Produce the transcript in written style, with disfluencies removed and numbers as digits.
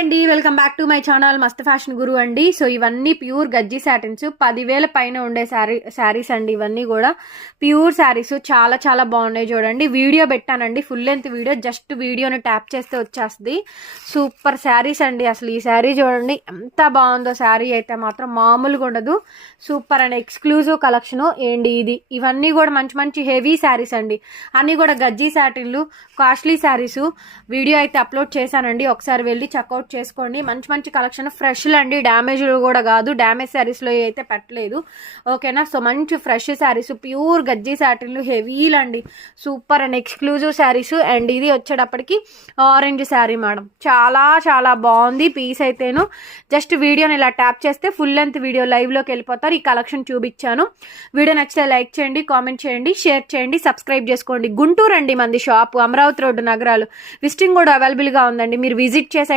అండి, welcome back to my channel మస్త్ fashion గురు అండి. సో ఇవన్నీ ప్యూర్ గజ్జి సాటిన్స్ 10,000 పైన ఉండే శారీస్ అండి. ఇవన్నీ కూడా ప్యూర్ శారీస్ చాలా చాలా బాగున్నాయి. చూడండి, వీడియో పెట్టానండి, ఫుల్ లెంత్ వీడియో. జస్ట్ వీడియోని ట్యాప్ చేస్తే వచ్చేస్తుంది. సూపర్ శారీస్ అండి. అసలు ఈ శారీ చూడండి ఎంత బాగుందో. శారీ అయితే మాత్రం మామూలుగా ఉండదు. సూపర్ అండ్ ఎక్స్క్లూజివ్ కలెక్షన్ ఏంటి ఇది. ఇవన్నీ కూడా మంచి మంచి హెవీ శారీస్ అండి. అన్నీ కూడా గజ్జి సాటిన్లు, కాస్ట్లీ శారీస్. వీడియో అయితే అప్లోడ్ చేశానండి, ఒకసారి వెళ్ళి చెక్అవుట్ చేసుకోండి. మంచి మంచి కలెక్షన్, ఫ్రెష్లు అండి, డ్యామేజ్లు కూడా కాదు. డ్యామేజ్ శారీస్లో అయితే పెట్టలేదు, ఓకేనా. సో మంచి ఫ్రెష్ శారీస్, ప్యూర్ గజ్జి సాటిన్లు, హెవీలు అండి. Super and exclusive saris. And ఇది వచ్చేటప్పటికి ఆరెంజ్ శారీ మేడం, చాలా చాలా బాగుంది పీస్ అయితేను. జస్ట్ వీడియోని ఇలా ట్యాప్ చేస్తే ఫుల్ లెంత్ వీడియో లైవ్లోకి వెళ్ళిపోతారు. ఈ కలెక్షన్ చూపించాను. వీడియో నచ్చితే లైక్ చేయండి, కామెంట్ చేయండి, షేర్ చేయండి, సబ్స్క్రైబ్ చేసుకోండి. గుంటూరు అండి మంది షాపు, అమరావతి రోడ్డు, నగరాలు. విజిటింగ్ కూడా అవైలబుల్గా ఉందండి, మీరు విజిట్ చేసే